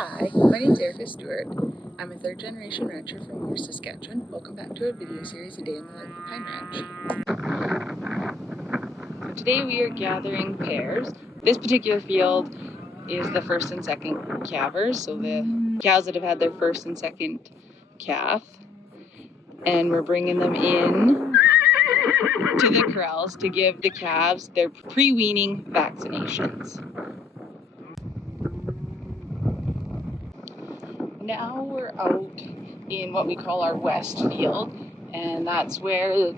Hi, my name is Erika Stewart. I'm a third-generation rancher from North Saskatchewan. Welcome back to our video series, A Day in the Life of Pine Ranch. So today we are gathering pairs. This particular field is the first and second calvers, so the cows that have had their first and second calf. And we're bringing them in to the corrals to give the calves their pre-weaning vaccinations. Now we're out in what we call our west field, and that's where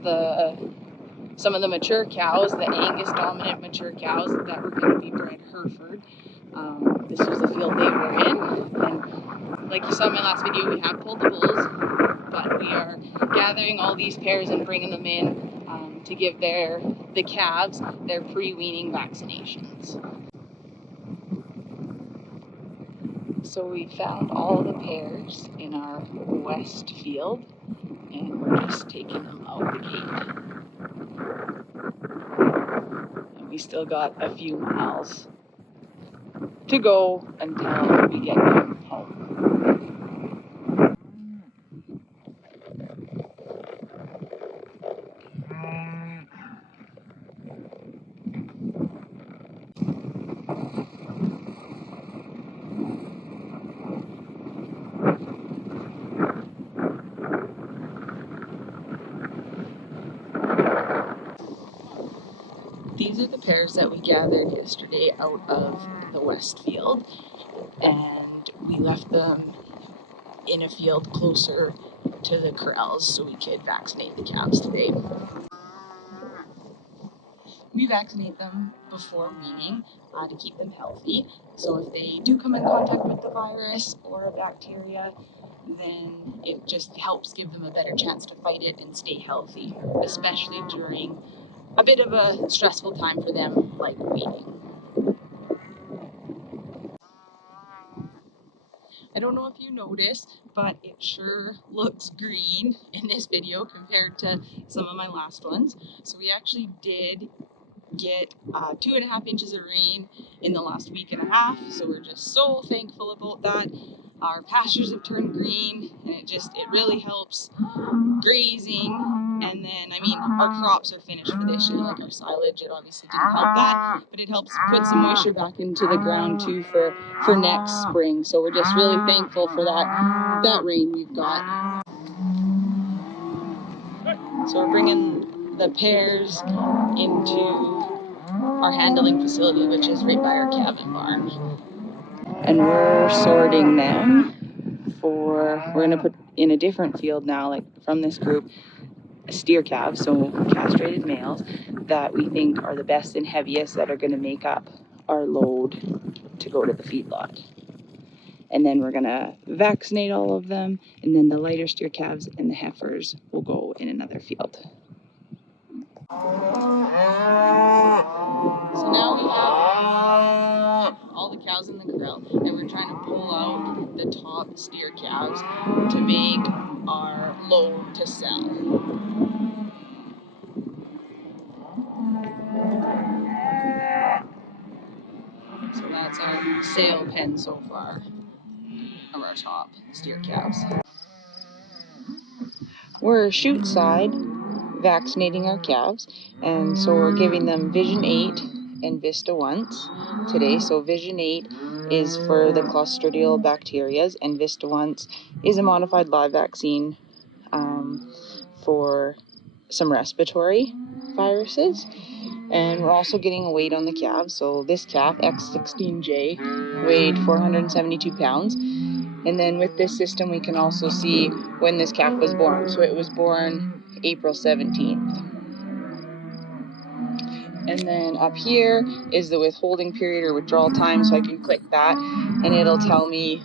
some of the mature cows, the Angus dominant mature cows that were going to be bred Hereford. This was the field they were in, and like you saw in my last video, we have pulled the bulls, but we are gathering all these pairs and bringing them in to give the calves their pre-weaning vaccinations. So we found all the pairs in our west field, and we're just taking them out the gate. And we still got a few miles to go until we get them home. These are the pairs that we gathered yesterday out of the west field, and we left them in a field closer to the corrals so we could vaccinate the calves today. We vaccinate them before weaning to keep them healthy. So if they do come in contact with the virus or a bacteria, then it just helps give them a better chance to fight it and stay healthy, especially during a bit of a stressful time for them, like weaning. I don't know if you noticed, but it sure looks green in this video compared to some of my last ones. So we actually did get 2.5 inches of rain in the last week and a half, so we're just so thankful about that. Our pastures have turned green, and it really helps grazing. And then, our crops are finished for this year, like our silage. It obviously didn't help that, but it helps put some moisture back into the ground too for next spring. So we're just really thankful for that rain we've got. So we're bringing the pairs into our handling facility, which is right by our cabin barn. And we're sorting them we're going to put in a different field now, like from this group, steer calves, so castrated males, that we think are the best and heaviest that are going to make up our load to go to the feedlot. And then we're going to vaccinate all of them, and then the lighter steer calves and the heifers will go in another field. So now we have all the cows in the corral, and we're trying to pull out the top steer calves to make our load to sell. So that's our sale pen so far of our top steer calves. We're chute side vaccinating our calves, and so we're giving them Vision 8 and Vista once today. So Vision 8 is for the Clostridial bacterias, and Vista once is a modified live vaccine for some respiratory viruses. And we're also getting a weight on the calves. So this calf, X16J, weighed 472 pounds. And then with this system, we can also see when this calf was born. So it was born April 17th. And then up here is the withholding period or withdrawal time. So I can click that and it'll tell me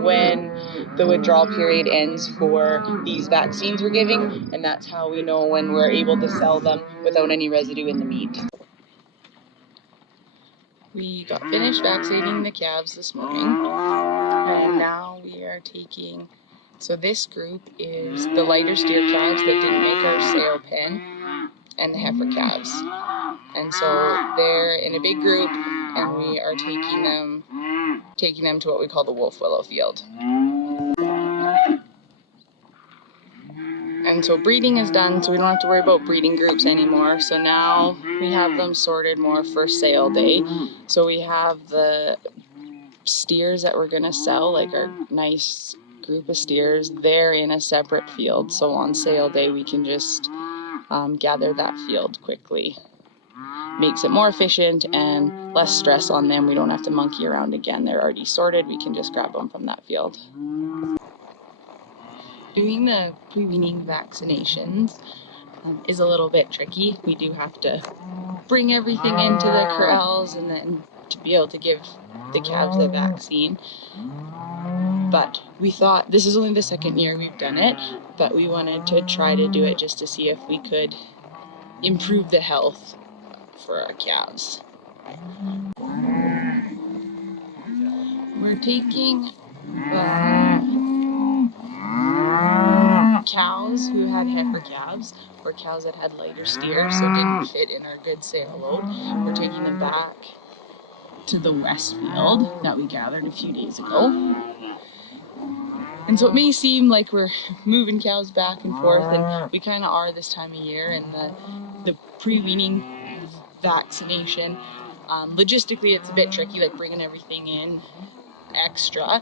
when the withdrawal period ends for these vaccines we're giving. And that's how we know when we're able to sell them without any residue in the meat. We got finished vaccinating the calves this morning, and now we are taking, so this group is the lighter steer calves that didn't make our sale pen, and the heifer calves. And so they're in a big group, and we are taking them taking them to what we call the wolf willow field. And so breeding is done, so we don't have to worry about breeding groups anymore. So now we have them sorted more for sale day. So we have the steers that we're gonna sell, like our nice group of steers, they're in a separate field. So on sale day, we can just gather that field quickly. Makes it more efficient and less stress on them. We don't have to monkey around again. They're already sorted. We can just grab them from that field. Doing the pre-weaning vaccinations is a little bit tricky. We do have to bring everything into the corrals and then to be able to give the calves the vaccine. But we thought, this is only the second year we've done it, but we wanted to try to do it just to see if we could improve the health for our calves. We're taking cows who had heifer calves, or cows that had lighter steers, so didn't fit in our good sale load. We're taking them back to the west field that we gathered a few days ago. And so it may seem like we're moving cows back and forth, and we kind of are this time of year, and the pre-weaning vaccination, logistically it's a bit tricky, like bringing everything in extra,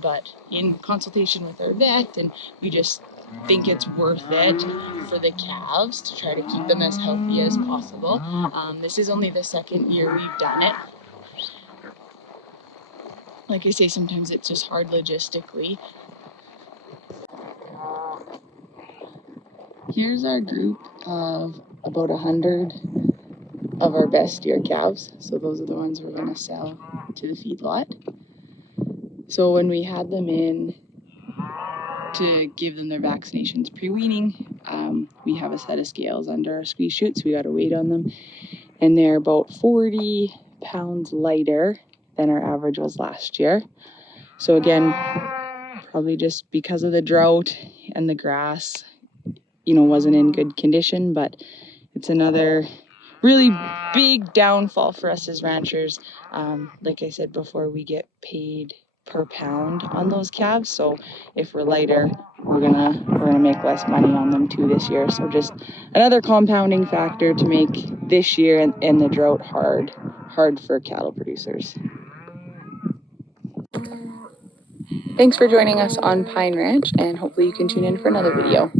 but in consultation with our vet, and we just think it's worth it for the calves to try to keep them as healthy as possible. This is only the second year we've done it. Like I say, sometimes it's just hard logistically. Here's our group of about 100 of our best steer calves. So those are the ones we're going to sell to the feedlot. So when we had them in to give them their vaccinations pre-weaning, we have a set of scales under our squeeze chute, so we got a weight on them. And they're about 40 pounds lighter than our average was last year. So again, probably just because of the drought and the grass, wasn't in good condition, but it's another really big downfall for us as ranchers. Like I said before, we get paid per pound on those calves, so if we're lighter, we're gonna make less money on them too this year. So just another compounding factor to make this year and the drought hard for cattle producers. Thanks for joining us on Pine Ranch, and hopefully you can tune in for another video.